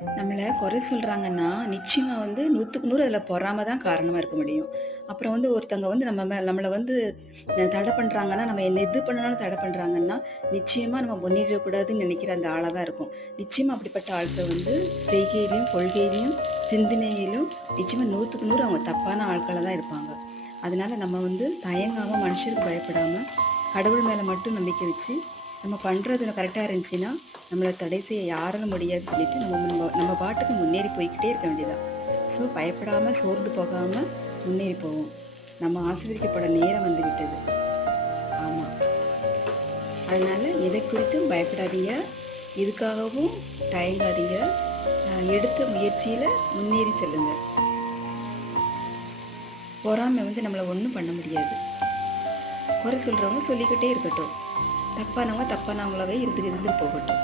நம்மள குறை சொல்றாங்கன்னா, நிச்சயமா வந்து 100க்கு 100 அதில பொறாம தான் காரணமா இருக்க முடியும். அப்புறம் வந்து ஒருத்தவங்க வந்து நம்மள வந்து தடை பண்றாங்கன்னா, நம்ம என்ன இது பண்ணாலும் தடை பண்றாங்கன்னா, நிச்சயமா நம்ம முன்னேறக்கூடாதுன்னு நினைக்கிற அந்த ஆளா தான் இருக்கும். நிச்சயமா அப்படிப்பட்ட ஆட்கள் வந்து செய்கையிலயும், கொள்கையிலயும், சிந்தனையிலும் நிச்சயமா 100க்கு 100 அவங்க தப்பான ஆட்களா தான் இருப்பாங்க. அதனால நம்ம வந்து தயங்காம, மனுஷருக்கு பயப்படாம, கடவுள் மேல மட்டும் நம்பிக்கை வச்சு, நம்ம பண்றது கரெக்ட்டா இருந்துச்சுன்னா, நம்மள தடை செய்ய யாராலும் முடியாதுன்னு சொல்லிட்டு நம்ம பாட்டுக்கு முன்னேறி போய்க்கிட்டே இருக்க வேண்டியதுதான். ஸோ பயப்படாம, சோர்ந்து போகாம முன்னேறி போவோம். நம்ம ஆசீர்வதிக்கப்பட நேரம் வந்து விட்டது. ஆமா. அதனால எதை குறித்தும் பயப்படாதீங்க. எதுக்காகவும் தயங்காதீங்க. எடுத்த முயற்சியில முன்னேறி செல்லுங்க. பொறாமை வந்து நம்மள ஒண்ணும் பண்ண முடியாது. குறை சொல்றவங்க சொல்லிக்கிட்டே இருக்கட்டும். தப்பானவங்க தப்பானவங்களாவே இருந்துட்டு போகட்டும்.